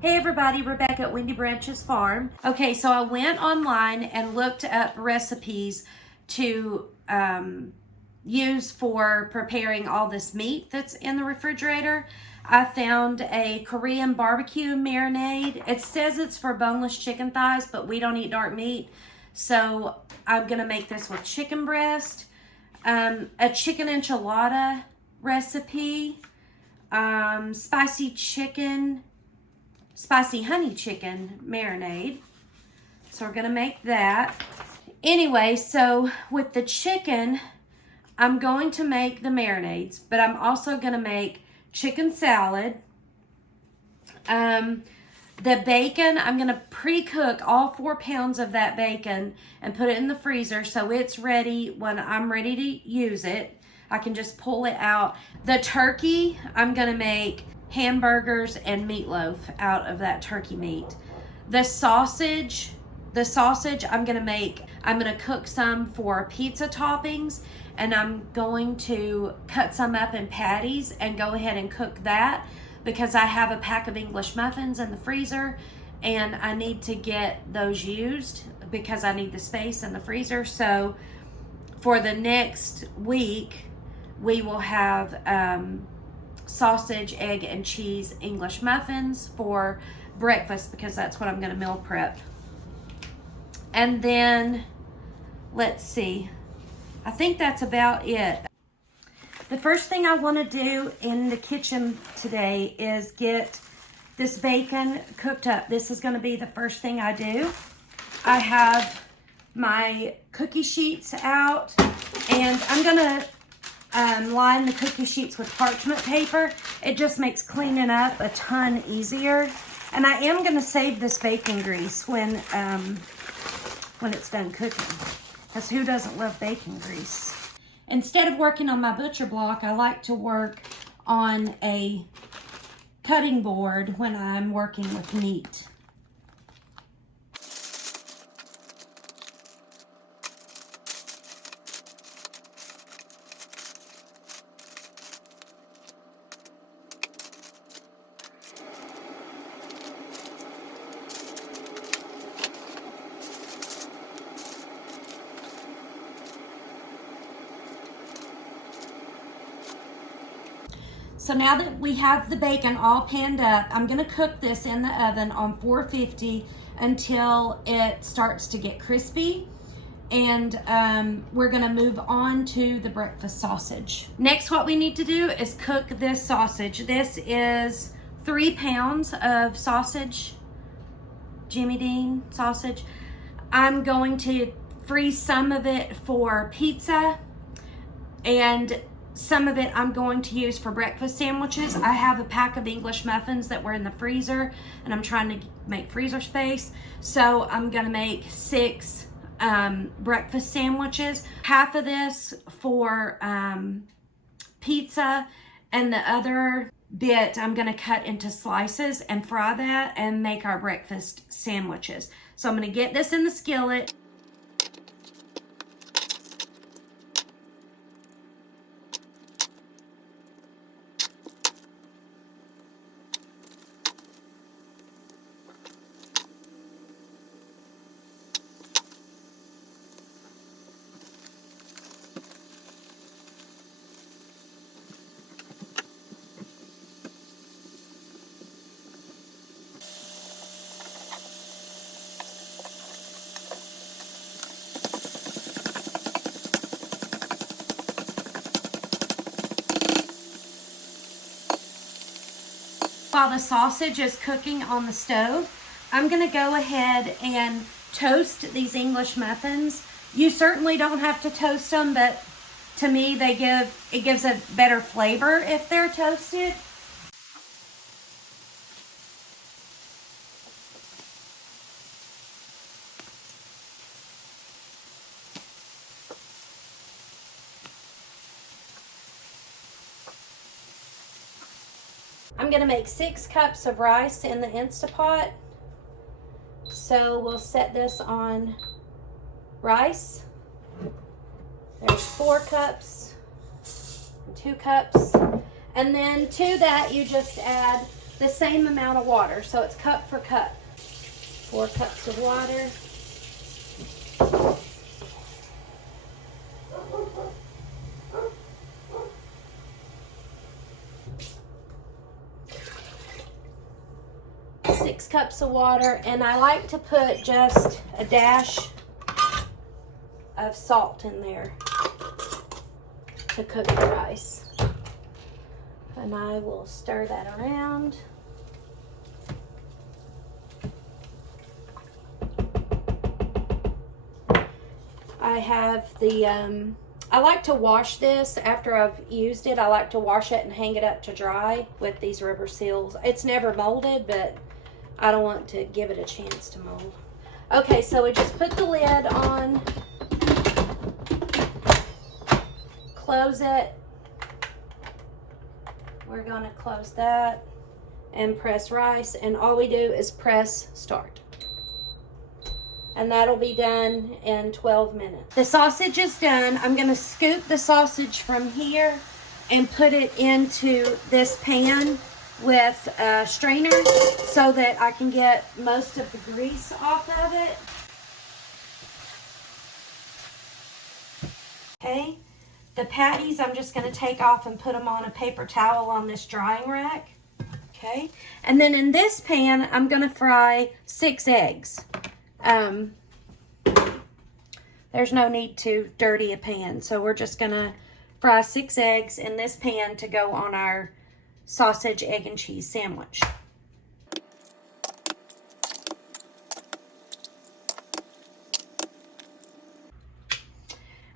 Hey everybody, Rebecca at Windy Branches Farm. Okay, so I went online and looked up recipes to use for preparing all this meat that's in the refrigerator. I found a Korean barbecue marinade. It says it's for boneless chicken thighs, but we don't eat dark meat. So I'm gonna make this with chicken breast, a chicken enchilada recipe, spicy honey chicken marinade. So we're gonna make that. Anyway, so with the chicken, I'm going to make the marinades, but I'm also gonna make chicken salad. The bacon, I'm gonna pre-cook all 4 pounds of that bacon and put it in the freezer so it's ready when I'm ready to use it. I can just pull it out. The turkey, I'm gonna make hamburgers and meatloaf out of that turkey meat. The sausage I'm gonna cook some for pizza toppings, and I'm going to cut some up in patties and go ahead and cook that because I have a pack of English muffins in the freezer and I need to get those used because I need the space in the freezer. So for the next week, we will have sausage, egg, and cheese English muffins for breakfast because that's what I'm going to meal prep. And then, let's see, I think that's about it. The first thing I want to do in the kitchen today is get this bacon cooked up. This is going to be the first thing I do. I have my cookie sheets out, and I'm going to line the cookie sheets with parchment paper. It just makes cleaning up a ton easier. And I am going to save this bacon grease when it's done cooking, because who doesn't love bacon grease? Instead of working on my butcher block, I like to work on a cutting board when I'm working with meat. So now that we have the bacon all panned up, I'm gonna cook this in the oven on 450 until it starts to get crispy. And we're gonna move on to the breakfast sausage. Next, what we need to do is cook this sausage. This is 3 pounds of sausage, Jimmy Dean sausage. I'm going to freeze some of it for pizza, and some of it I'm going to use for breakfast sandwiches. I have a pack of English muffins that were in the freezer, and I'm trying to make freezer space. So I'm gonna make 6 breakfast sandwiches. Half of this for pizza, and the other bit I'm gonna cut into slices and fry that and make our breakfast sandwiches. So I'm gonna get this in the skillet. While the sausage is cooking on the stove, I'm gonna go ahead and toast these English muffins. You certainly don't have to toast them, but to me it gives a better flavor if they're toasted. I'm gonna make 6 cups of rice in the Instapot. So we'll set this on rice. There's 4 cups, 2 cups. And then to that you just add the same amount of water. So it's cup for cup. 4 cups of water. Six cups of water, and I like to put just a dash of salt in there to cook the rice. And I will stir that around. I have the, I like to wash this after I've used it. I like to wash it and hang it up to dry with these rubber seals. It's never molded, but I don't want to give it a chance to mold. Okay, so we just put the lid on, close it. We're gonna close that and press rice, and all we do is press start. And that'll be done in 12 minutes. The sausage is done. I'm gonna scoop the sausage from here and put it into this pan with a strainer so that I can get most of the grease off of it. Okay, the patties I'm just going to take off and put them on a paper towel on this drying rack. Okay, and then in this pan I'm going to fry 6 eggs. There's no need to dirty a pan, so we're just going to fry 6 eggs in this pan to go on our sausage, egg, and cheese sandwich.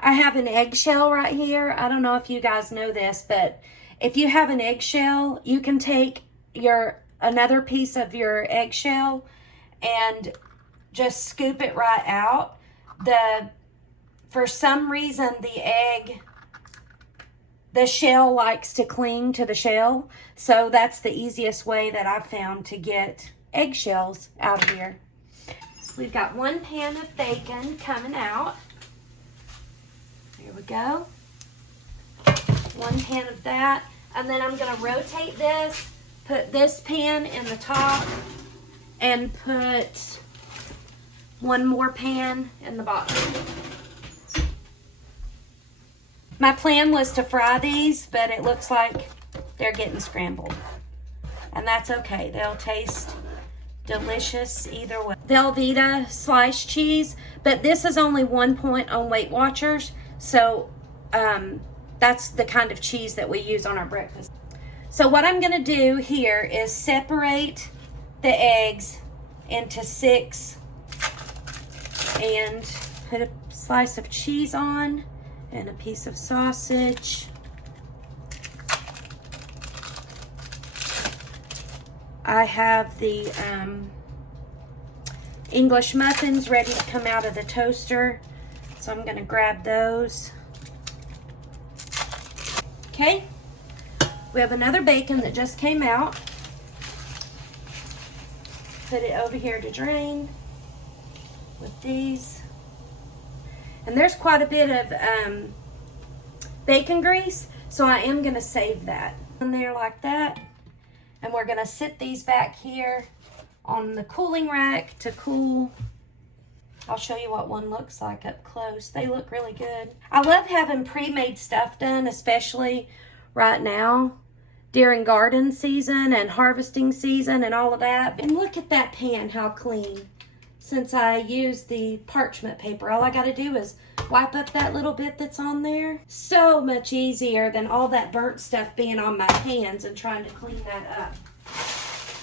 I have an eggshell right here. I don't know if you guys know this, but if you have an eggshell, you can take another piece of your eggshell and just scoop it right out. For some reason, the shell likes to cling to the shell, so that's the easiest way that I've found to get eggshells out of here. So we've got 1 pan of bacon coming out. There we go. 1 pan of that. And then I'm going to rotate this, put this pan in the top, and put 1 more pan in the bottom. My plan was to fry these, but it looks like they're getting scrambled. And that's okay. They'll taste delicious either way. Velveeta sliced cheese, but this is only 1 point on Weight Watchers, so that's the kind of cheese that we use on our breakfast. So what I'm going to do here is separate the eggs into 6 and put a slice of cheese on and a piece of sausage. I have the English muffins ready to come out of the toaster, so I'm going to grab those. Okay, we have another bacon that just came out. Put it over here to drain with these. And there's quite a bit of bacon grease, so I am going to save that in there like that. And we're going to sit these back here on the cooling rack to cool. I'll show you what one looks like up close. They look really good. I love having pre-made stuff done, especially right now during garden season and harvesting season and all of that. And look at that pan, how clean. Since I used the parchment paper, all I got to do is wipe up that little bit that's on there. So much easier than all that burnt stuff being on my hands and trying to clean that up.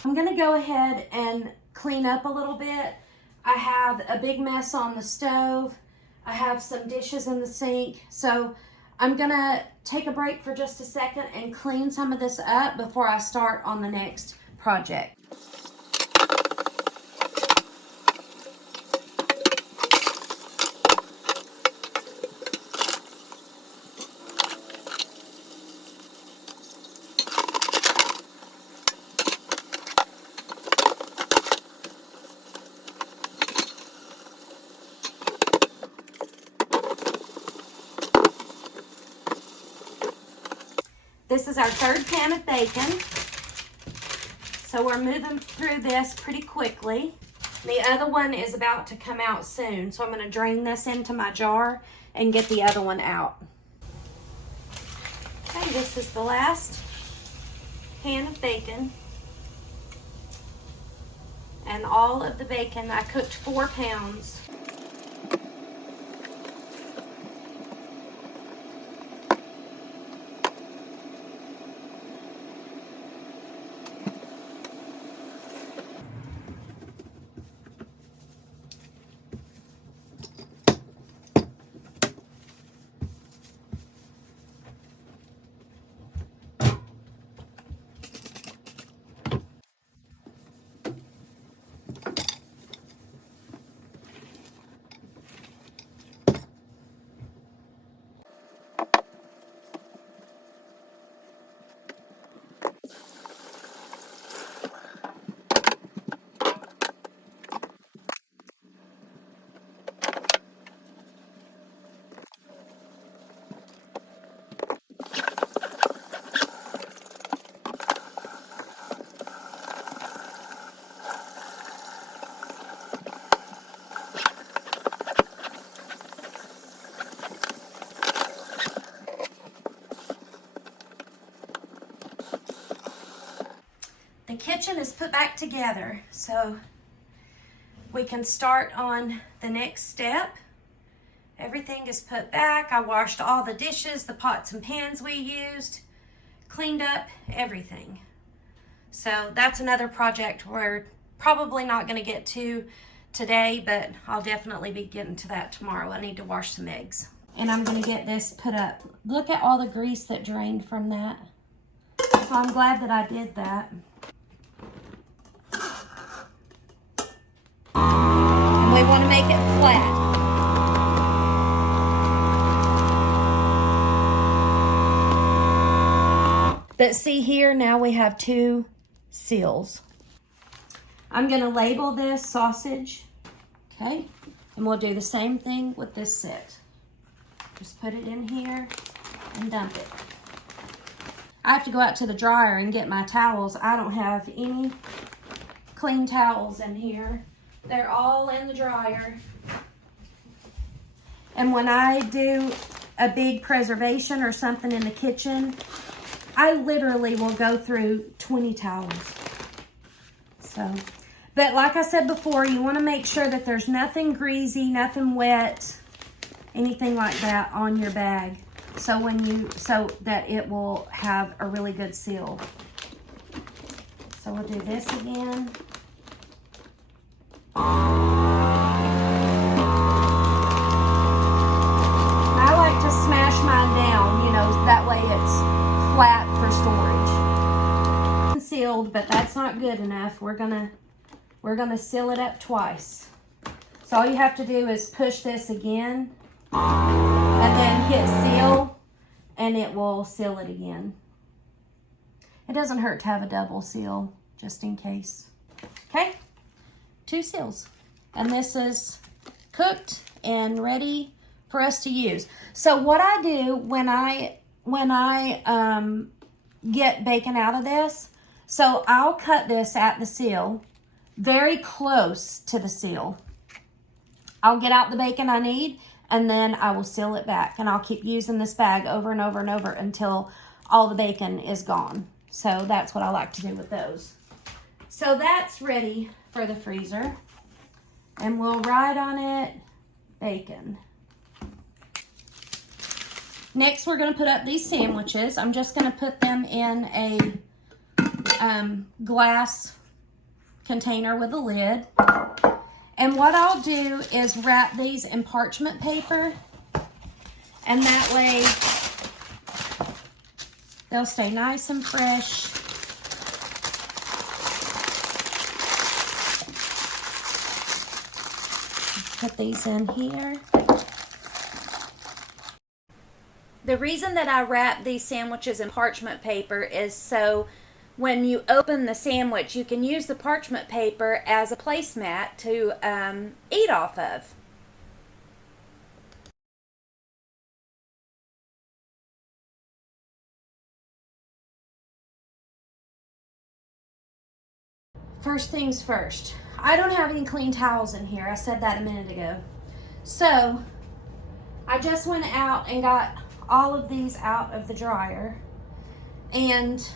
I'm going to go ahead and clean up a little bit. I have a big mess on the stove. I have some dishes in the sink. So I'm going to take a break for just a second and clean some of this up before I start on the next project. This is our 3rd pan of bacon. So we're moving through this pretty quickly. The other one is about to come out soon, so I'm going to drain this into my jar and get the other one out. Okay, this is the last pan of bacon. And all of the bacon, I cooked 4 pounds. The kitchen is put back together, so we can start on the next step. Everything is put back. I washed all the dishes, the pots and pans we used, cleaned up everything. So that's another project we're probably not going to get to today, but I'll definitely be getting to that tomorrow. I need to wash some eggs. And I'm going to get this put up. Look at all the grease that drained from that. So I'm glad that I did that. And we want to make it flat. But see here, now we have 2 seals. I'm going to label this sausage, okay? And we'll do the same thing with this set. Just put it in here and dump it. I have to go out to the dryer and get my towels. I don't have any clean towels in here. They're all in the dryer. And when I do a big preservation or something in the kitchen, I literally will go through 20 towels. So, but like I said before, you want to make sure that there's nothing greasy, nothing wet, anything like that on your bag. So so that it will have a really good seal. So we'll do this again. I like to smash mine down, you know, that way it's flat for storage. Sealed, but that's not good enough. We're gonna seal it up twice. So all you have to do is push this again and then hit seal and it will seal it again. It doesn't hurt to have a double seal just in case. Okay, 2 seals. And this is cooked and ready for us to use. So what I do when I get bacon out of this, so I'll cut this at the seal, very close to the seal. I'll get out the bacon I need, and then I will seal it back. And I'll keep using this bag over and over and over until all the bacon is gone. So that's what I like to do with those. So that's ready for the freezer. And we'll write on it, bacon. Next, we're going to put up these sandwiches. I'm just going to put them in a glass container with a lid. And what I'll do is wrap these in parchment paper, and that way they'll stay nice and fresh. Put these in here. The reason that I wrap these sandwiches in parchment paper is so when you open the sandwich, you can use the parchment paper as a placemat to eat off of. First things first, I don't have any clean towels in here. I said that a minute ago. So I just went out and got all of these out of the dryer, and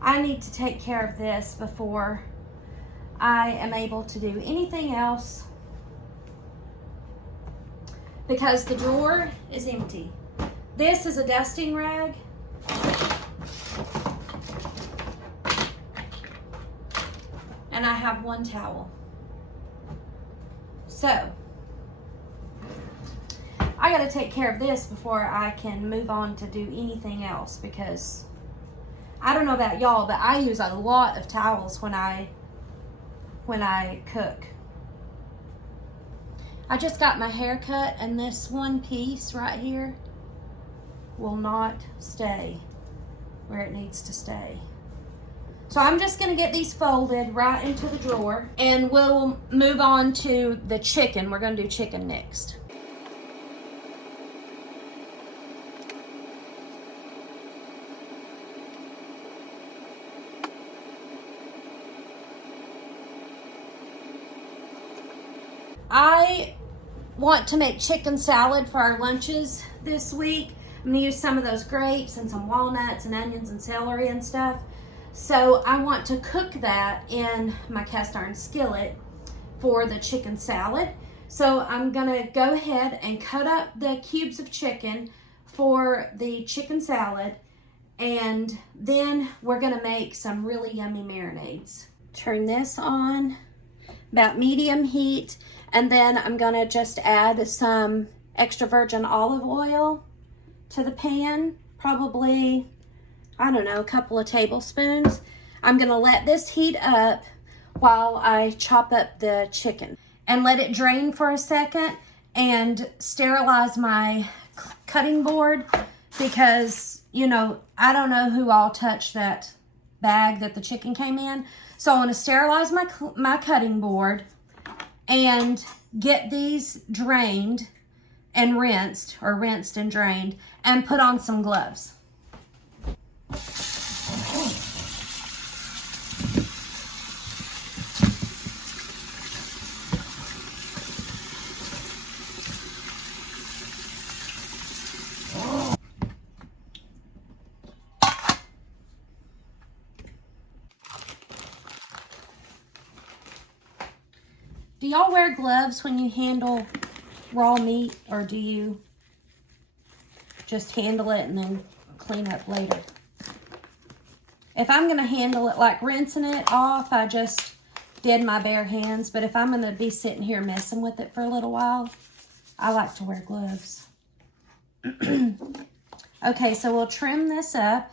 I need to take care of this before I am able to do anything else, because the drawer is empty. This is a dusting rag. And I have one towel. So I gotta take care of this before I can move on to do anything else, because I don't know about y'all, but I use a lot of towels when I cook. I just got my hair cut, and this one piece right here will not stay where it needs to stay. So I'm just gonna get these folded right into the drawer, and we'll move on to the chicken. We're gonna do chicken next. I want to make chicken salad for our lunches this week. I'm gonna use some of those grapes and some walnuts and onions and celery and stuff. So I want to cook that in my cast iron skillet for the chicken salad. So I'm gonna go ahead and cut up the cubes of chicken for the chicken salad, and then we're gonna make some really yummy marinades. Turn this on about medium heat, and then I'm gonna just add some extra virgin olive oil to the pan, probably, I don't know, a couple of tablespoons. I'm gonna let this heat up while I chop up the chicken and let it drain for a second and sterilize my cutting board, because, you know, I don't know who all touched that bag that the chicken came in. So I want to sterilize my cutting board and get these drained and rinsed, or rinsed and drained, and put on some gloves. Do y'all wear gloves when you handle raw meat, or do you just handle it and then clean up later? If I'm gonna handle it like rinsing it off, I just did my bare hands. But if I'm gonna be sitting here messing with it for a little while, I like to wear gloves. Okay, so we'll trim this up.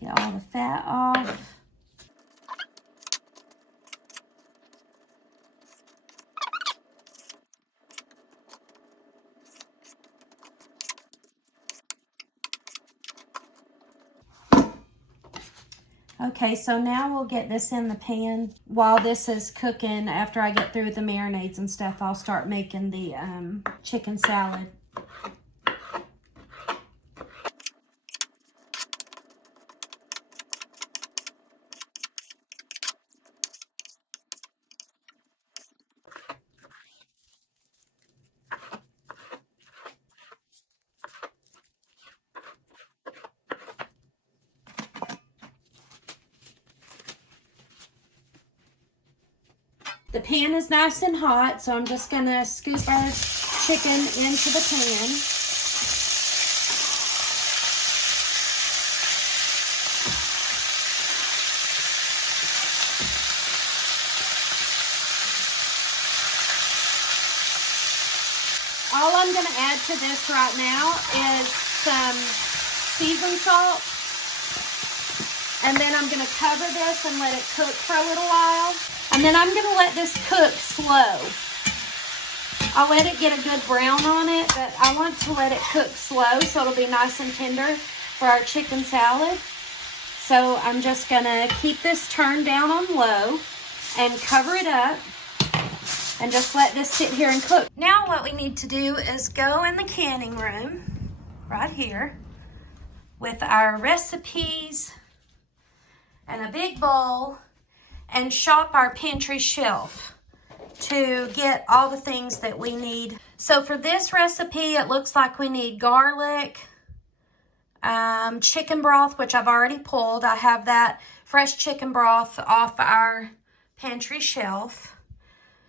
Get all the fat off. Okay, so now we'll get this in the pan. While this is cooking, after I get through with the marinades and stuff, I'll start making the chicken salad. The pan is nice and hot, so I'm just gonna scoop our chicken into the pan. All I'm gonna add to this right now is some seasoned salt, and then I'm gonna cover this and let it cook for a little while. And then I'm gonna let this cook slow. I'll let it get a good brown on it, but I want to let it cook slow so it'll be nice and tender for our chicken salad. So I'm just gonna keep this turned down on low and cover it up and just let this sit here and cook. Now what we need to do is go in the canning room right here. with our recipes and a big bowl and shop our pantry shelf to get all the things that we need. So for this recipe, it looks like we need garlic, chicken broth, which I've already pulled. I have that fresh chicken broth off our pantry shelf.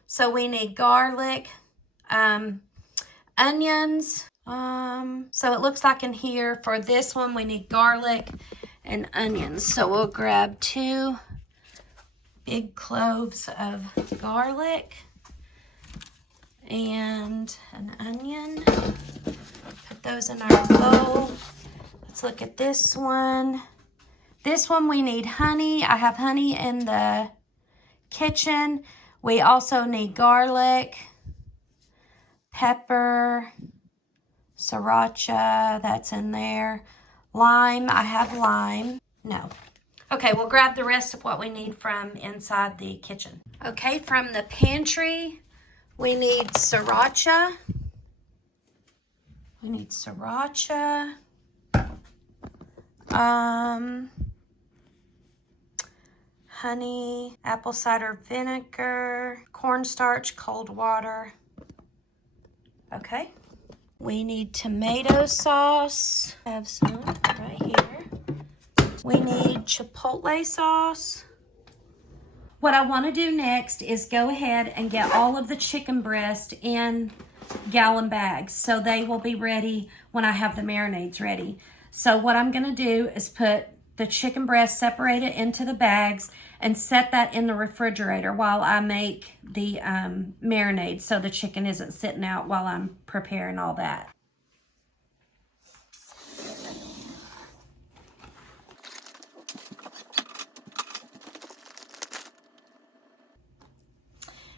So we need garlic, onions. So it looks like in here for this one, we need garlic and onions. So we'll grab 2 big cloves of garlic and an onion. Put those in our bowl. Let's look at this one. This one we need honey. I have honey in the kitchen. We also need garlic, pepper, sriracha, that's in there. Lime, I have lime. No. Okay, we'll grab the rest of what we need from inside the kitchen. Okay, from the pantry, we need sriracha. We need sriracha. Honey, apple cider vinegar, cornstarch, cold water. Okay. We need tomato sauce. I have some right here. We need chipotle sauce. What I want to do next is go ahead and get all of the chicken breast in gallon bags so they will be ready when I have the marinades ready. So what I'm going to do is put the chicken breast separated into the bags and set that in the refrigerator while I make the marinade so the chicken isn't sitting out while I'm preparing all that.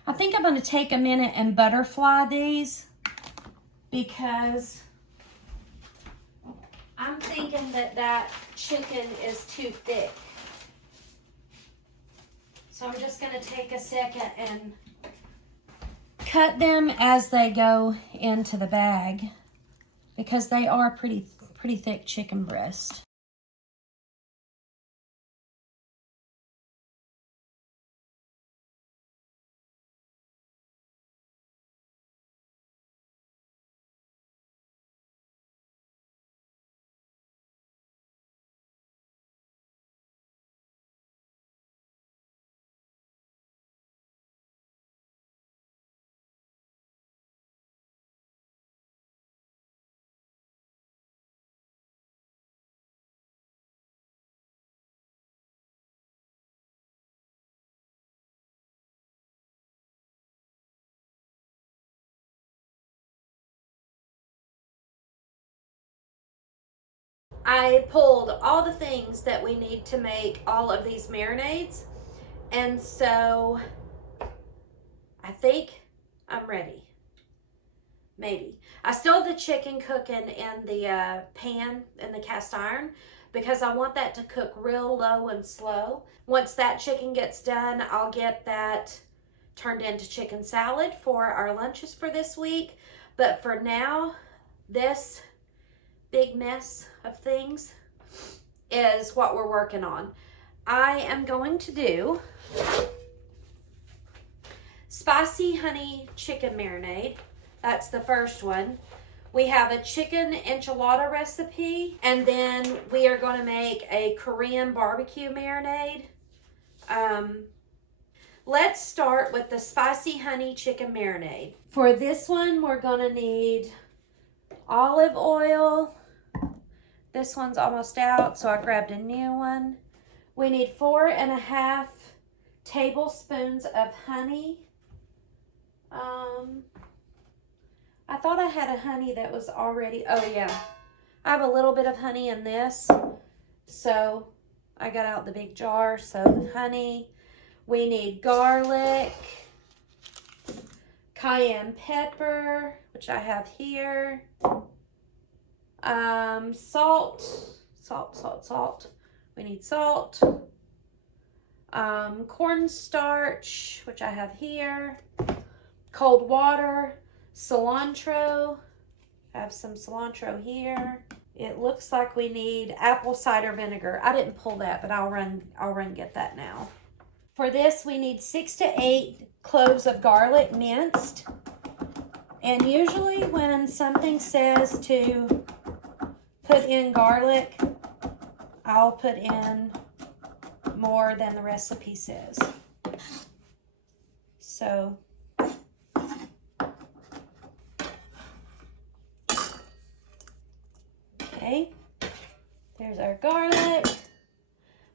I think I'm going to take a minute and butterfly these because I'm thinking that that chicken is too thick. So I'm just going to take a second and cut them as they go into the bag because they are pretty thick chicken breast. I pulled all the things that we need to make all of these marinades, and so I think I'm ready. Maybe. I still have the chicken cooking in the pan in the cast iron because I want that to cook real low and slow. Once that chicken gets done, I'll get that turned into chicken salad for our lunches for this week. But for now, this big mess of things is what we're working on. I am going to do spicy honey chicken marinade. That's the first one. We have a chicken enchilada recipe, and then we are going to make a Korean barbecue marinade. Let's start with the spicy honey chicken marinade. For this one, we're going to need olive oil. This one's almost out, so I grabbed a new one. We need 4.5 tablespoons of honey. I thought I had a honey that was already, oh yeah. I have a little bit of honey in this, so I got out the big jar. So honey, we need garlic, cayenne pepper, which I have here. Salt. We need salt. Cornstarch, which I have here. Cold water. Cilantro. I have some cilantro here. It looks like we need apple cider vinegar. I didn't pull that, but I'll run get that now. For this, we need 6 to 8 cloves of garlic minced. And usually when something says to put in garlic, I'll put in more than the recipe says. So, okay, there's our garlic.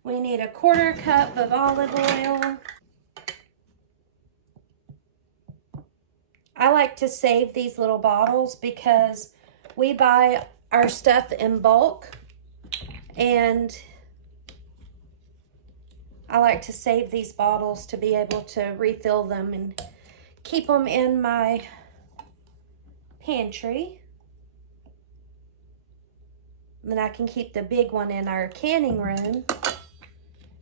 We need a 1/4 cup of olive oil. I like to save these little bottles because we buy our stuff in bulk, and I like to save these bottles to be able to refill them and keep them in my pantry. And then I can keep the big one in our canning room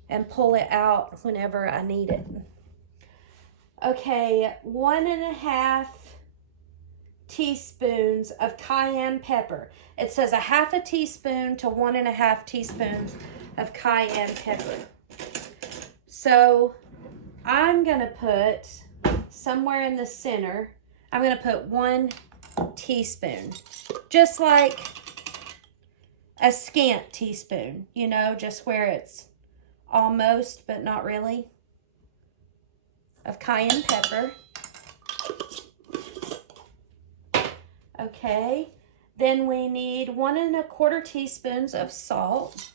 and pull it out whenever I need it. Okay, 1½ teaspoons of cayenne pepper. It says 1/2 teaspoon to 1½ teaspoons of cayenne pepper. So I'm gonna put somewhere in the center, I'm gonna put 1 teaspoon, just like a scant teaspoon, you know, just where it's almost, but not really, of cayenne pepper. Okay, then we need 1¼ teaspoons of salt.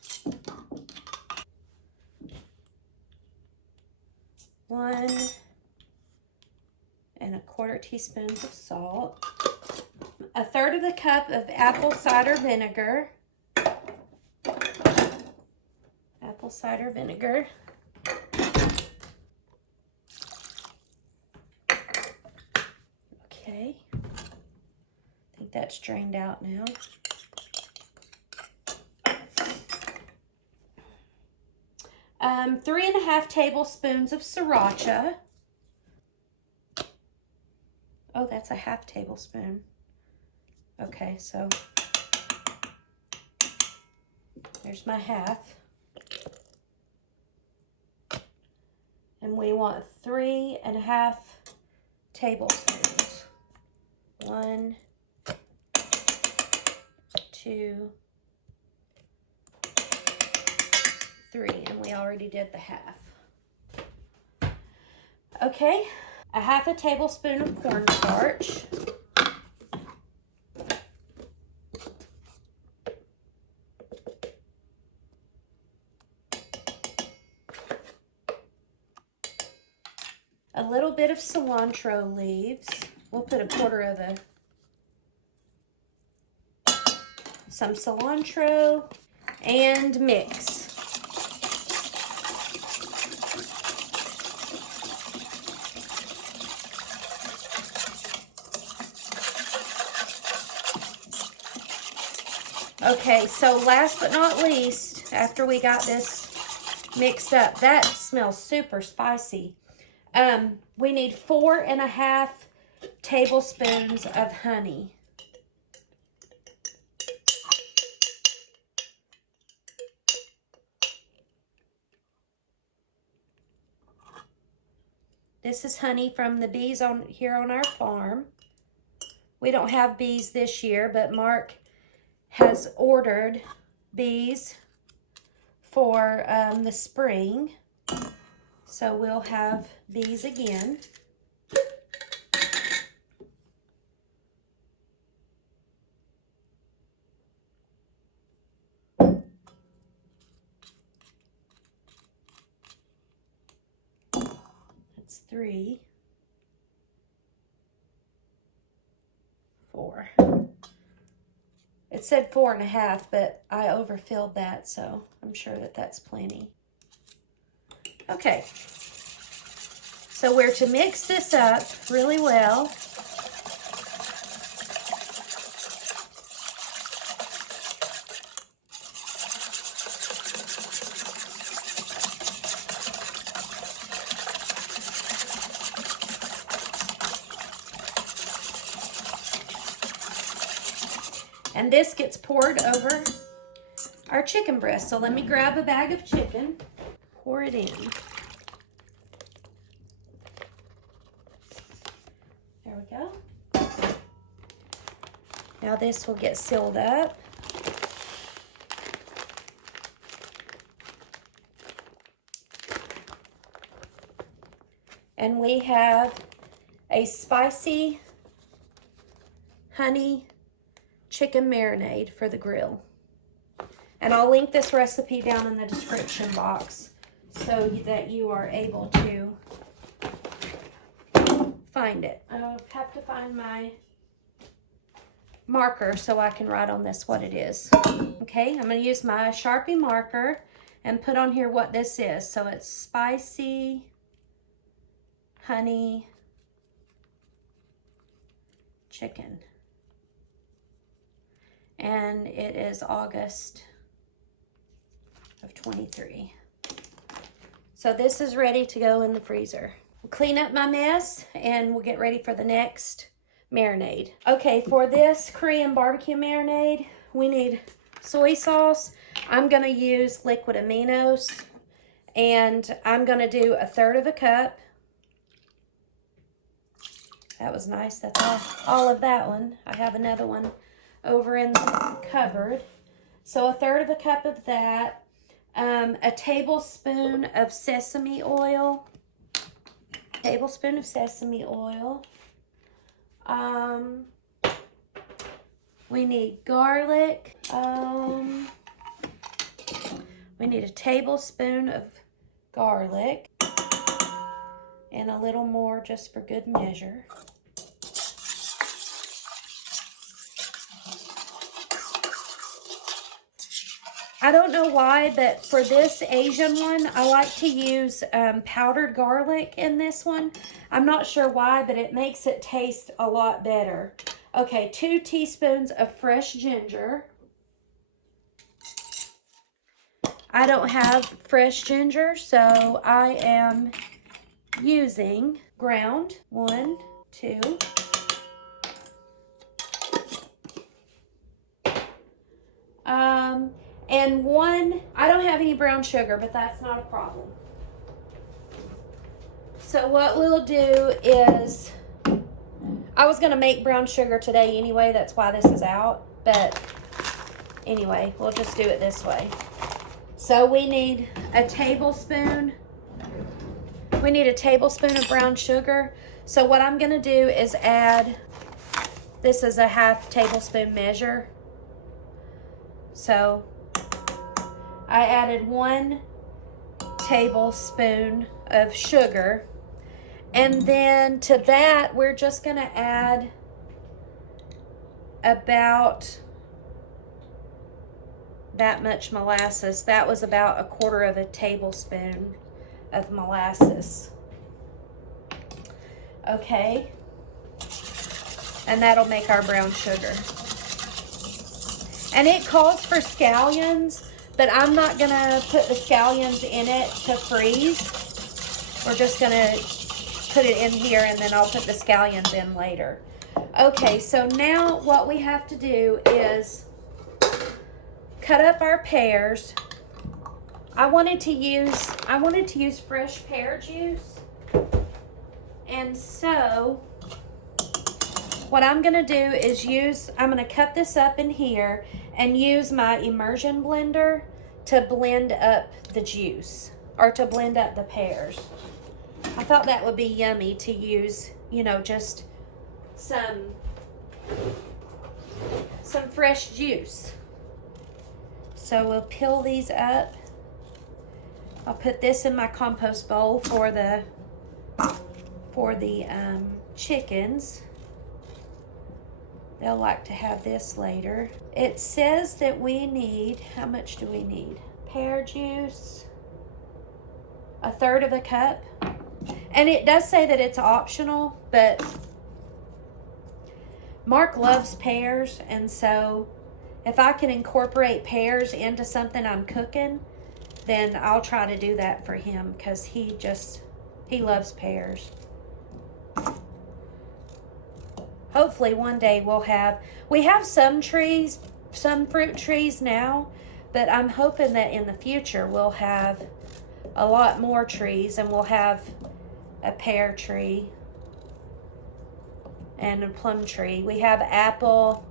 1¼ teaspoons of salt. 1/3 cup of apple cider vinegar. Apple cider vinegar. Okay. I think that's drained out now. Um, 3½ tablespoons of sriracha. Oh, that's a 1/2 tablespoon. Okay, so there's my 1/2. And we want 3½ tablespoons. 1, 2, 3, and we already did the 1/2. Okay, 1/2 tablespoon of cornstarch. A little bit of cilantro leaves. We'll put 1/4 of some cilantro, and mix. Okay, so last but not least, after we got this mixed up, that smells super spicy. We need 4½ tablespoons of honey. This is honey from the bees here on our farm. We don't have bees this year, but Mark has ordered bees for the spring. So we'll have bees again. That's 3, 4. It said 4½, but I overfilled that, so I'm sure that that's plenty. Okay, so we're to mix this up really well. And this gets poured over our chicken breast. So let me grab a bag of chicken, pour it in. There we go. Now this will get sealed up. And we have a spicy honey chicken marinade for the grill. And I'll link this recipe down in the description box so that you are able to find it. I'll have to find my marker so I can write on this what it is. Okay, I'm going to use my Sharpie marker and put on here what this is. So it's spicy honey chicken. And it is August of 23. So this is ready to go in the freezer. We'll clean up my mess and we'll get ready for the next marinade. Okay, for this Korean barbecue marinade, we need soy sauce. I'm gonna use liquid aminos, and I'm gonna do 1/3 cup. That was nice. That's all of that one. I have another one over in the cupboard. So 1/3 cup of that. A tablespoon of sesame oil. Tablespoon of sesame oil. We need garlic. We need a tablespoon of garlic. And a little more just for good measure. I don't know why, but for this Asian one, I like to use powdered garlic in this one. I'm not sure why, but it makes it taste a lot better. Okay, 2 teaspoons of fresh ginger. I don't have fresh ginger, so I am using ground. 1, 2. And 1, I don't have any brown sugar, but that's not a problem. So what we'll do is, I was going to make brown sugar today anyway, that's why this is out, but anyway, we'll just do it this way. So we need a tablespoon of brown sugar. So what I'm going to do is add, this is a 1/2 tablespoon measure. So I added 1 tablespoon of sugar. And then to that, we're just going to add about that much molasses. That was about 1/4 tablespoon of molasses. Okay. And that'll make our brown sugar. And it calls for scallions, but I'm not going to put the scallions in it to freeze. We're just going to put it in here, and then I'll put the scallions in later. Okay, so now what we have to do is cut up our pears. I wanted to use fresh pear juice. And so what I'm going to do is I'm going to cut this up in here and use my immersion blender to blend up the juice, or to blend up the pears. I thought that would be yummy to use, you know, just some fresh juice. So we'll peel these up. I'll put this in my compost bowl for the chickens. They'll like to have this later. It says that we need, how much do we need? Pear juice, 1/3 cup. And it does say that it's optional, but Mark loves pears, and so if I can incorporate pears into something I'm cooking, then I'll try to do that for him, because he loves pears. hopefully one day we have some trees, some fruit trees now, but I'm hoping that in the future we'll have a lot more trees, and we'll have a pear tree and a plum tree. We have apple,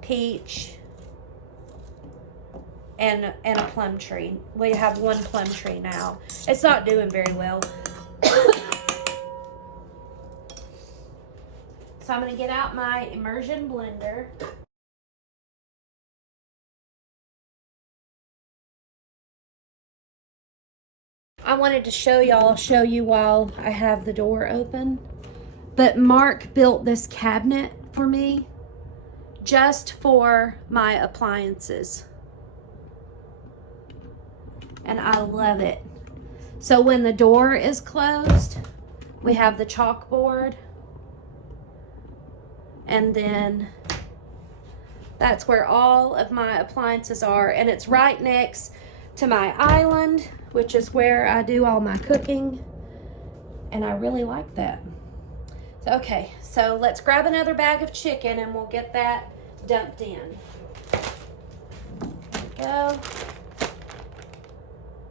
peach, and a plum tree. We have one plum tree now. It's not doing very well. So I'm going to get out my immersion blender. I wanted to show y'all, I'll show you while I have the door open. But Mark built this cabinet for me just for my appliances. And I love it. So when the door is closed, we have the chalkboard. And then that's where all of my appliances are. And it's right next to my island, which is where I do all my cooking. And I really like that. Okay, so let's grab another bag of chicken and we'll get that dumped in. There we go.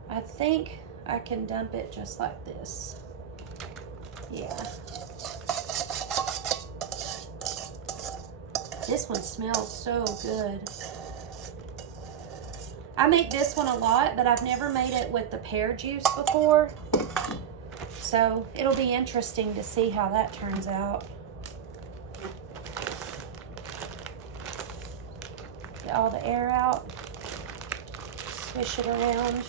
I think I can dump it just like this. Yeah. This one smells so good. I make this one a lot, but I've never made it with the pear juice before. So it'll be interesting to see how that turns out. Get all the air out. Swish it around.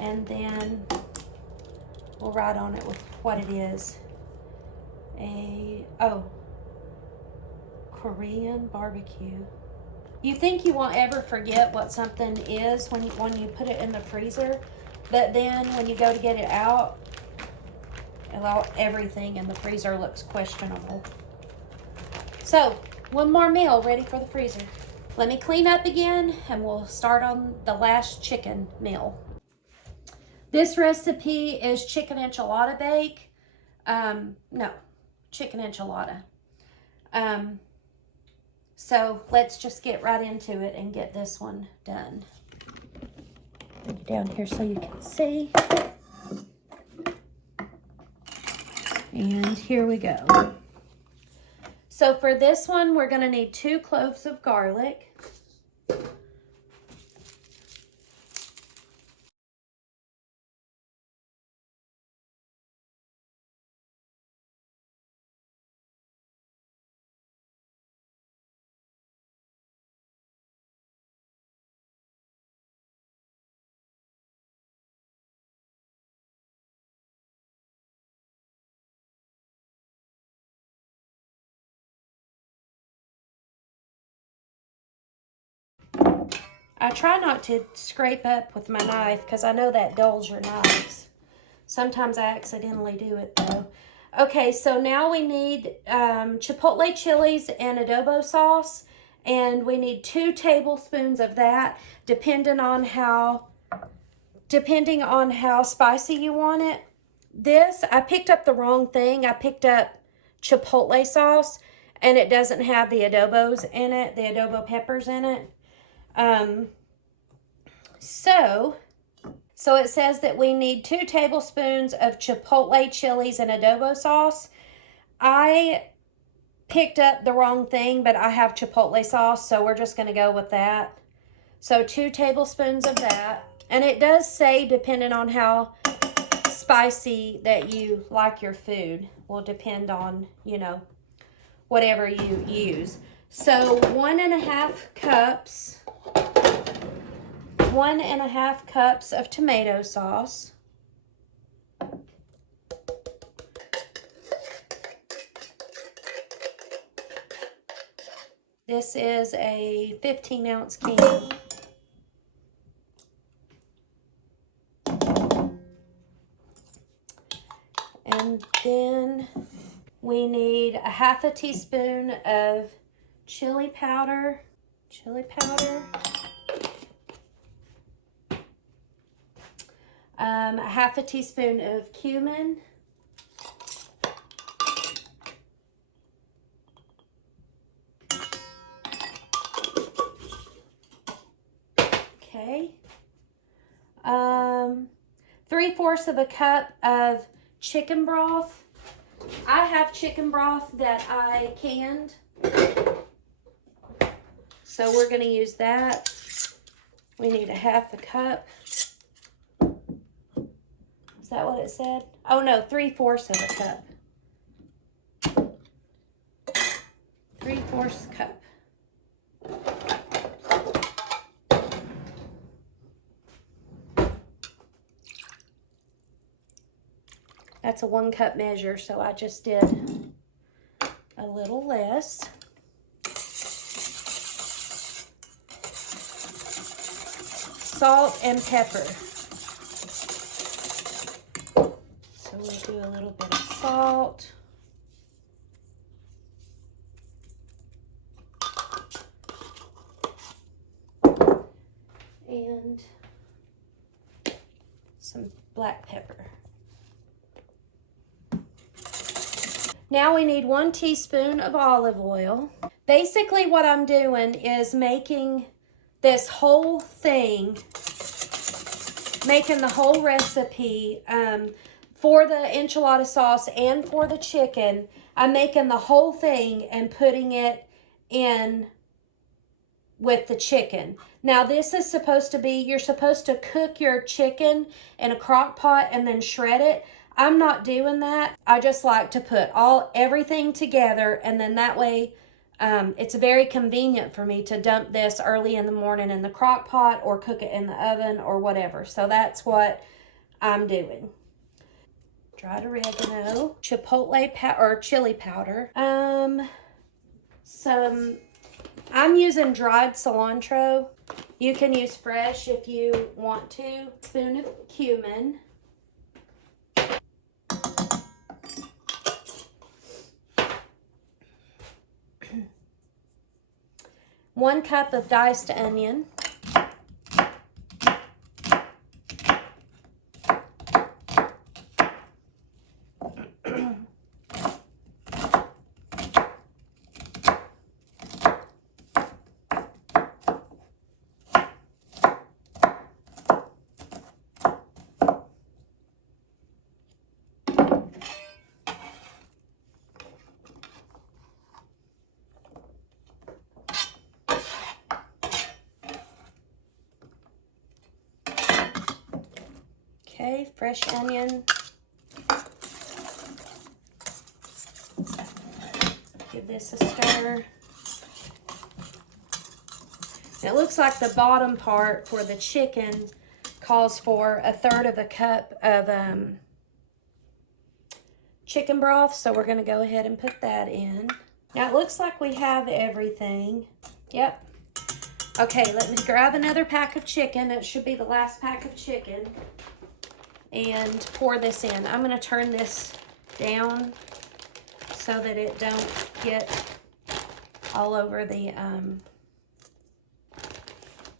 And then we'll write on it with what it is. Korean barbecue. You think you won't ever forget what something is when you put it in the freezer, but then when you go to get it out, everything in the freezer looks questionable. So, one more meal ready for the freezer. Let me clean up again and we'll start on the last chicken meal. This recipe is chicken enchilada bake. Chicken enchilada. So let's just get right into it and get this one done. Bring it down here so you can see. And here we go. So for this one, we're going to need 2 cloves of garlic. I try not to scrape up with my knife because I know that dulls your knives. Sometimes I accidentally do it though. Okay, so now we need chipotle chilies and adobo sauce, and we need 2 tablespoons of that, depending on how spicy you want it. This, I picked up the wrong thing. I picked up chipotle sauce, and it doesn't have the adobos in it, the adobo peppers in it. So it says that we need 2 tablespoons of chipotle chilies and adobo sauce. I picked up the wrong thing, but I have chipotle sauce, so we're just going to go with that. So 2 tablespoons of that. And it does say, depending on how spicy that you like your food, will depend on, whatever you use. So 1.5 cups. 1.5 cups of tomato sauce. This is a 15-ounce can. And then we need 1/2 teaspoon of chili powder. 1/2 teaspoon of cumin. 3/4 of a cup of chicken broth. I have chicken broth that I canned, so we're going to use that. We need a 1/2 cup. Is that what it said? Oh no, 3/4 of a cup. 3/4 cup. That's a 1 cup measure, so I just did a little less. Salt and pepper. So we'll do a little bit of salt. And some black pepper. Now we need 1 teaspoon of olive oil. Basically what I'm doing is making this whole thing, making the whole recipe for the enchilada sauce and for the chicken. I'm making the whole thing and putting it in with the chicken. Now this is supposed to be, you're supposed to cook your chicken in a crock pot and then shred it. I'm not doing that. I just like to put everything together, and then that way it's very convenient for me to dump this early in the morning in the crock pot or cook it in the oven or whatever. So that's what I'm doing. Dried oregano, chipotle or chili powder, I'm using dried cilantro. You can use fresh if you want to. Spoon of cumin. 1 cup of diced onion. Okay, fresh onion. Give this a stir. It looks like the bottom part for the chicken calls for 1/3 of a cup of chicken broth, so we're going to go ahead and put that in. Now it looks like we have everything. Yep. Okay, let me grab another pack of chicken. It should be the last pack of chicken. And pour this in. I'm going to turn this down so that it don't get all over the,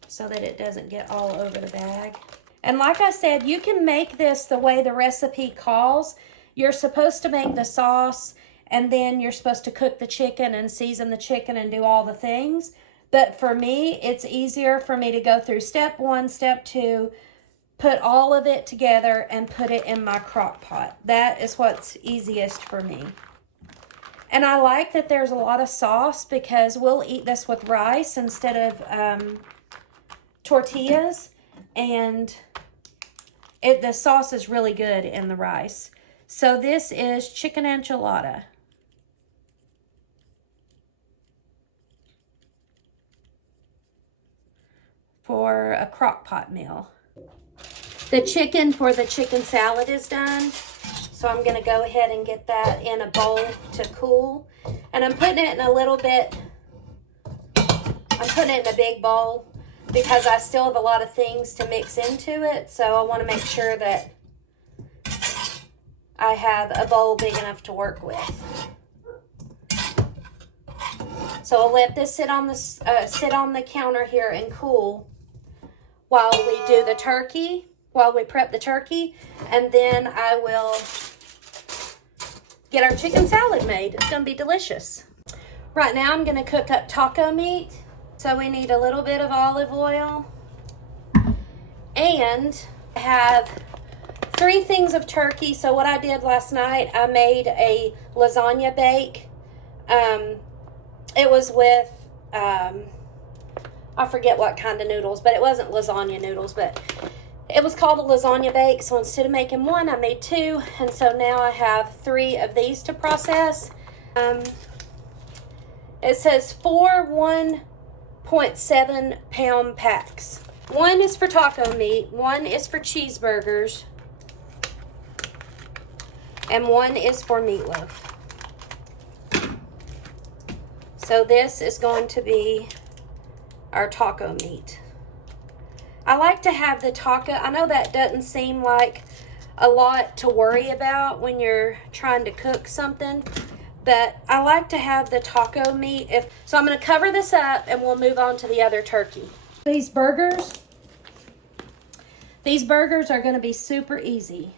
so that it doesn't get all over the bag. And like I said, you can make this the way the recipe calls. You're supposed to make the sauce, and then you're supposed to cook the chicken and season the chicken and do all the things. But for me, it's easier for me to go through step 1, step 2, put all of it together and put it in my crock pot. That is what's easiest for me. And I like that there's a lot of sauce because we'll eat this with rice instead of tortillas. And the sauce is really good in the rice. So this is chicken enchilada. For a crock pot meal. The chicken for the chicken salad is done. So I'm going to go ahead and get that in a bowl to cool. And I'm putting it in a little bit, I'm putting it in a big bowl because I still have a lot of things to mix into it. So I want to make sure that I have a bowl big enough to work with. So I'll let this sit on the counter here and cool while we do the turkey, while we prep the turkey, and then I will get our chicken salad made. It's gonna be delicious. Right now I'm gonna cook up taco meat. So we need a little bit of olive oil And I have 3 things of turkey. So what I did last night, I made a lasagna bake. It was with, I forget what kind of noodles, but it wasn't lasagna noodles, but it was called a lasagna bake. So instead of making 1, I made 2. And so now I have 3 of these to process. It says 4 1.7 pound packs. 1 is for taco meat, 1 is for cheeseburgers, and 1 is for meatloaf. So this is going to be our taco meat. I like to have the taco. I know that doesn't seem like a lot to worry about when you're trying to cook something, but I like to have the taco meat. So I'm going to cover this up and we'll move on to the other turkey. These burgers are going to be super easy.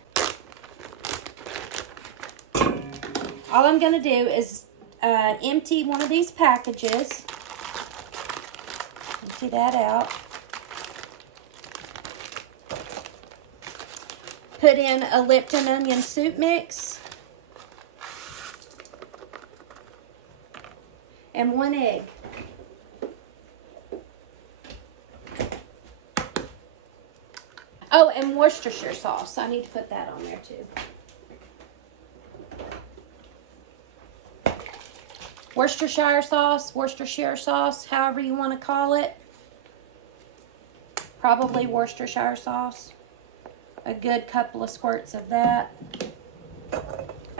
All I'm going to do is empty one of these packages. Empty that out. Put in a Lipton onion soup mix. And 1 egg. Oh, and Worcestershire sauce. I need to put that on there too. Worcestershire sauce, however you want to call it. Probably Worcestershire sauce. A good couple of squirts of that.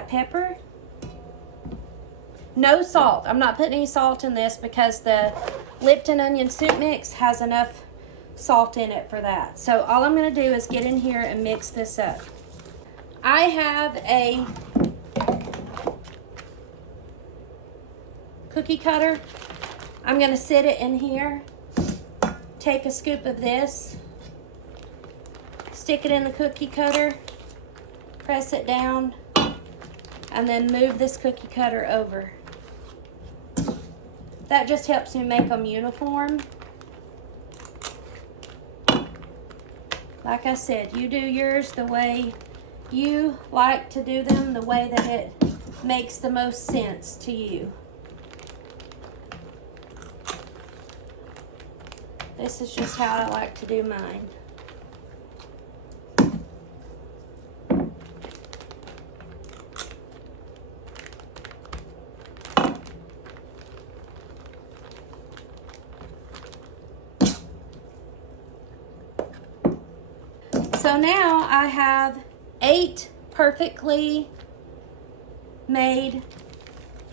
Pepper. No salt. I'm not putting any salt in this because the Lipton onion soup mix has enough salt in it for that. So all I'm going to do is get in here and mix this up. I have a cookie cutter. I'm going to sit it in here. Take a scoop of this. Stick it in the cookie cutter. Press it down. And then move this cookie cutter over. That just helps me make them uniform. Like I said, you do yours the way you like to do them, the way that it makes the most sense to you. This is just how I like to do mine. So now I have 8 perfectly made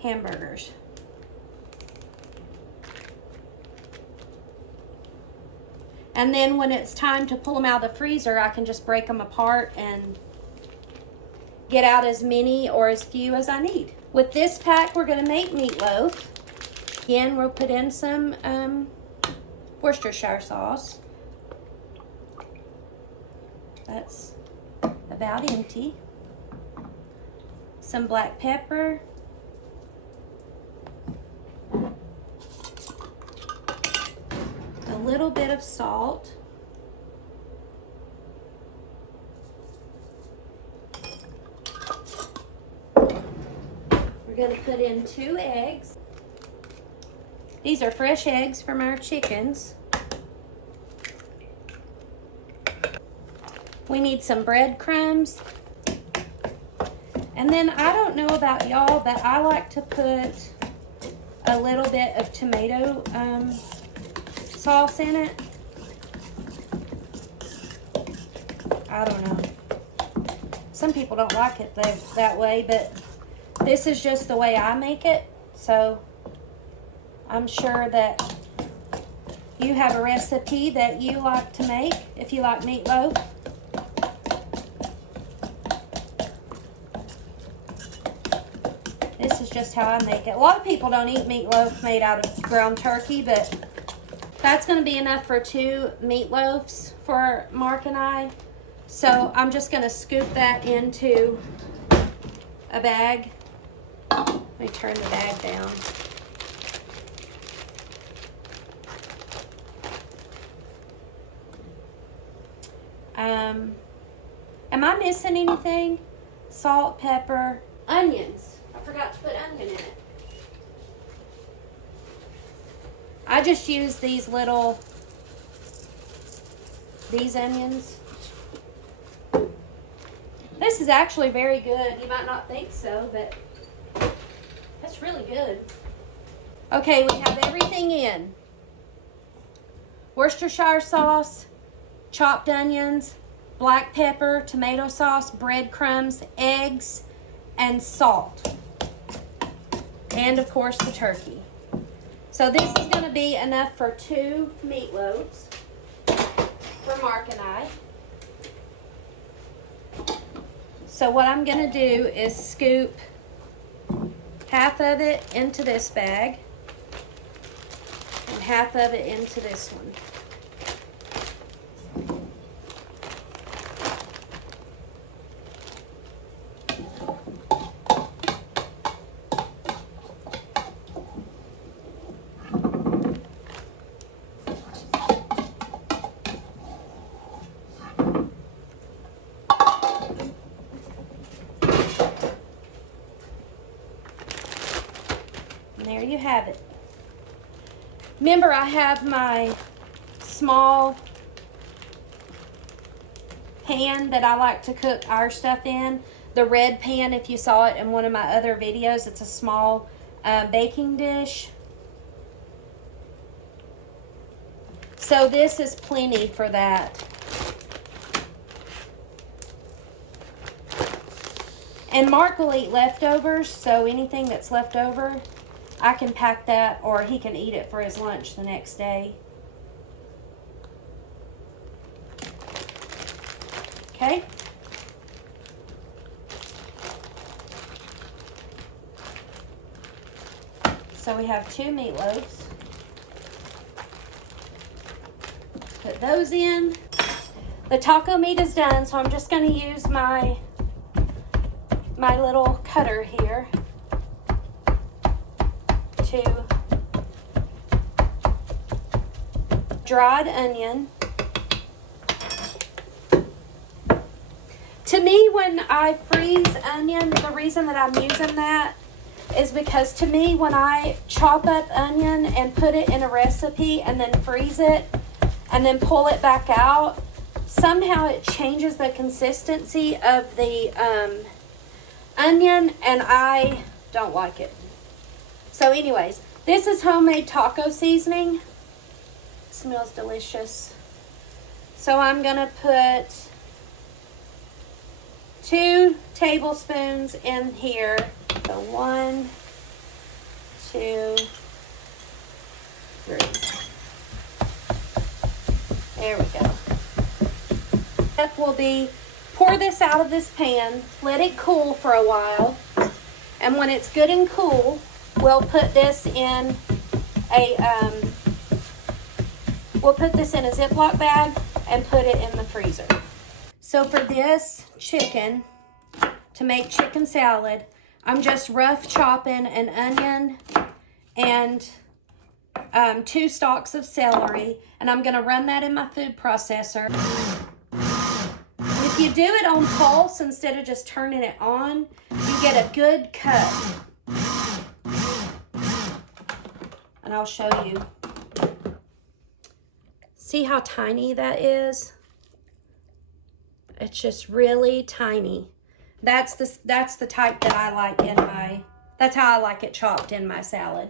hamburgers. And then when it's time to pull them out of the freezer, I can just break them apart and get out as many or as few as I need. With this pack, we're going to make meatloaf. Again, we'll put in some Worcestershire sauce. That's about empty. Some black pepper. A little bit of salt. We're going to put in 2 eggs. These are fresh eggs from our chickens. We need some breadcrumbs. And then I don't know about y'all, but I like to put a little bit of tomato sauce in it. I don't know. Some people don't like it that way, but this is just the way I make it. So I'm sure that you have a recipe that you like to make if you like meatloaf. This is just how I make it. A lot of people don't eat meatloaf made out of ground turkey, but that's going to be enough for 2 meatloafs for Mark and I. So I'm just going to scoop that into a bag. Let me turn the bag down. Am I missing anything? Salt, pepper, onions. I forgot to put onion in it. I just use these onions. This is actually very good. You might not think so, but that's really good. Okay, we have everything in. Worcestershire sauce, chopped onions, black pepper, tomato sauce, breadcrumbs, eggs, and salt. And of course the turkey. So this is going to be enough for 2 meatloaves for Mark and I. So what I'm going to do is scoop half of it into this bag and half of it into this one. And there you have it. Remember, I have my small pan that I like to cook our stuff in. The red pan, if you saw it in one of my other videos, it's a small baking dish. So this is plenty for that. And Mark will eat leftovers, so anything that's left over, I can pack that, or he can eat it for his lunch the next day. Okay? So we have 2 meatloaves. Put those in. The taco meat is done, so I'm just going to use my little cutter here to dried onion. To me, when I freeze onion, the reason that I'm using that is because to me, when I chop up onion and put it in a recipe and then freeze it and then pull it back out, somehow it changes the consistency of the onion, and I don't like it. So anyways, this is homemade taco seasoning. It smells delicious. So I'm going to put 2 tablespoons in here. So 1, 2, 3. There we go. Step will be pour this out of this pan, let it cool for a while, and when it's good and cool, we'll put this in a Ziploc bag and put it in the freezer. So for this chicken, to make chicken salad, I'm just rough chopping an onion and 2 stalks of celery, and I'm going to run that in my food processor. If you do it on pulse instead of just turning it on, you get a good cut. And I'll show you. See how tiny that is? It's just really tiny. That's the type that I like in my, that's how I like it chopped in my salad.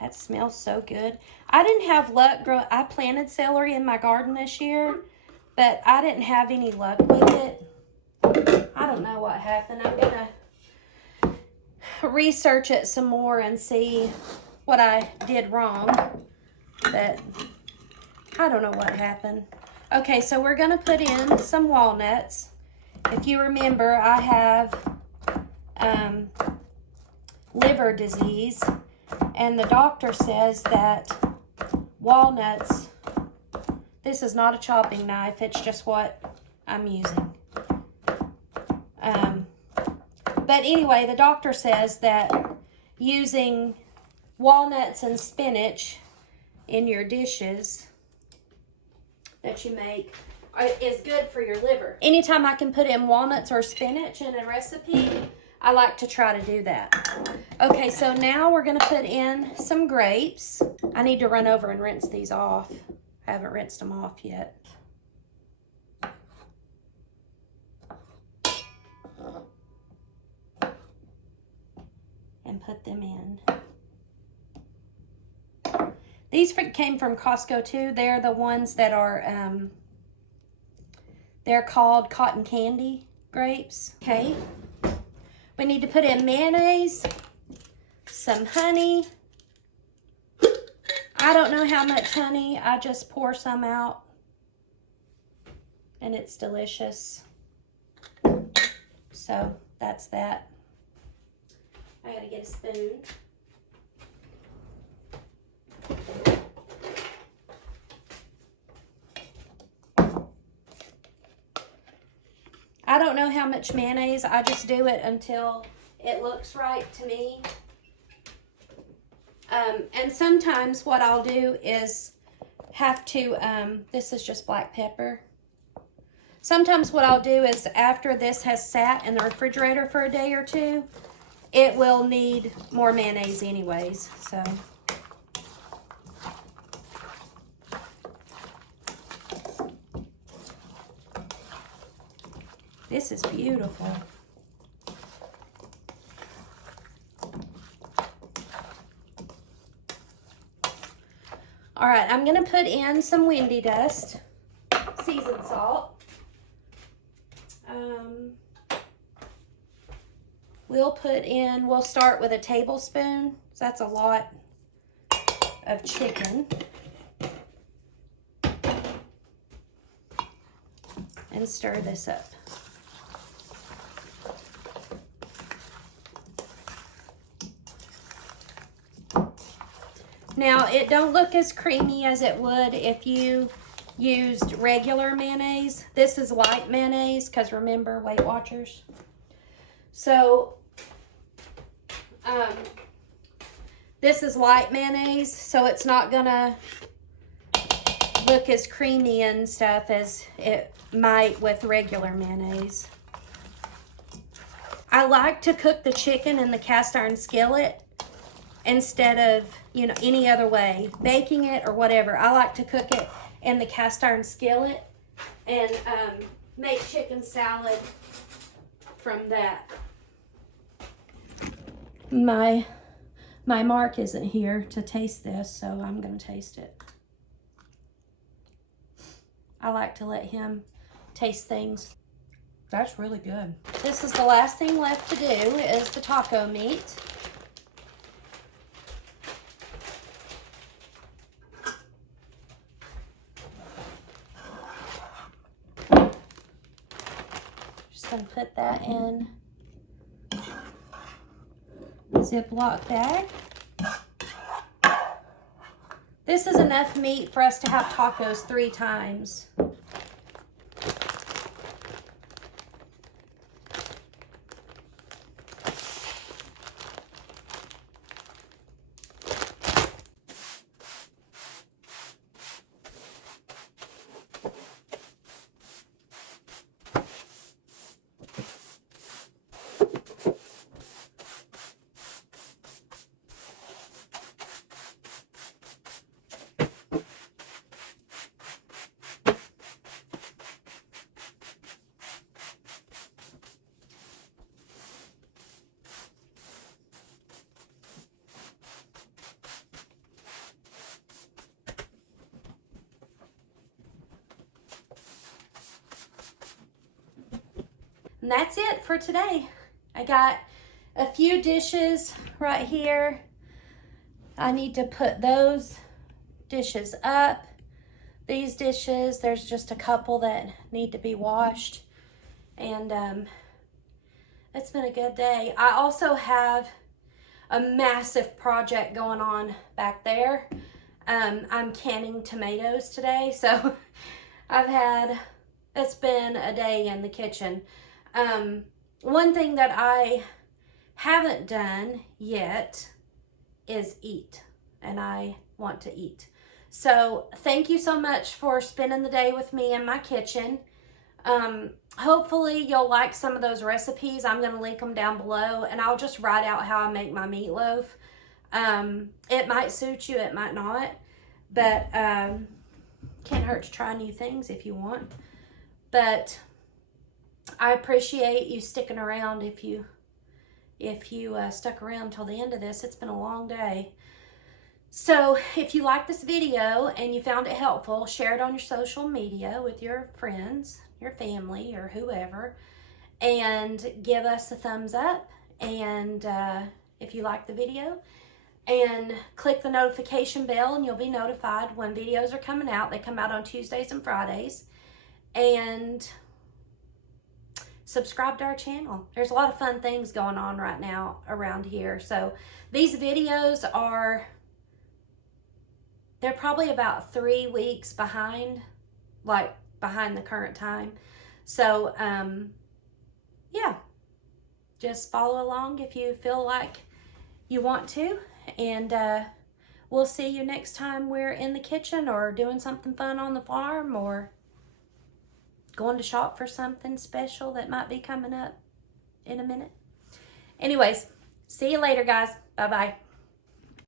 That smells so good. I didn't have luck. I planted celery in my garden this year, but I didn't have any luck with it. I don't know what happened. I'm going to research it some more and see what I did wrong, but I don't know what happened. Okay, so we're going to put in some walnuts. If you remember, I have liver disease, and the doctor says that walnuts, this is not a chopping knife, it's just what I'm using. But anyway, the doctor says that using walnuts and spinach in your dishes that you make is good for your liver. Anytime I can put in walnuts or spinach in a recipe, I like to try to do that. Okay, so now we're gonna put in some grapes. I need to run over and rinse these off. I haven't rinsed them off yet. And put them in. These came from Costco too. They're the ones that are, they're called cotton candy grapes. Okay. We need to put in mayonnaise, some honey. I don't know how much honey. I just pour some out. And it's delicious. So that's that. I gotta get a spoon. I don't know how much mayonnaise. I just do it until it looks right to me. And sometimes what I'll do is have to, this is just black pepper. Sometimes what I'll do is after this has sat in the refrigerator for a day or two, it will need more mayonnaise anyways, so. This is beautiful. All right, I'm gonna put in some windy dust, seasoned salt. We'll start with a tablespoon. So that's a lot of chicken. And stir this up. Now, it don't look as creamy as it would if you used regular mayonnaise. This is light mayonnaise, because remember, Weight Watchers. So, this is light mayonnaise, so it's not gonna look as creamy and stuff as it might with regular mayonnaise. I like to cook the chicken in the cast iron skillet instead of, you know, any other way, baking it or whatever. I like to cook it in the cast iron skillet and make chicken salad from that. My Mark isn't here to taste this, so I'm gonna taste it. I like to let him taste things. That's really good. This is the last thing left to do is the taco meat. Just gonna put that in a Ziploc bag. This is enough meat for us to have tacos 3 times. And that's it for today. I got a few dishes right here. I need to put those dishes up. These dishes, there's just a couple that need to be washed. And it's been a good day. I also have a massive project going on back there. I'm canning tomatoes today, so it's been a day in the kitchen. One thing that I haven't done yet is eat, and I want to eat. So thank you so much for spending the day with me in my kitchen. Hopefully you'll like some of those recipes. I'm going to link them down below, and I'll just write out how I make my meatloaf. It might suit you, it might not, but can't hurt to try new things if you want. But I appreciate you sticking around. If you stuck around till the end of this, it's been a long day. So if you like this video and you found it helpful, share it on your social media with your friends, your family, or whoever, and give us a thumbs up. And if you like the video, and click the notification bell, and you'll be notified when videos are coming out. They come out on Tuesdays and Fridays. And subscribe to our channel. There's a lot of fun things going on right now around here. So these videos they're probably about 3 weeks behind, like behind the current time. So yeah, just follow along if you feel like you want to. And we'll see you next time we're in the kitchen or doing something fun on the farm, or going to shop for something special that might be coming up in a minute. Anyways, see you later, guys. Bye-bye.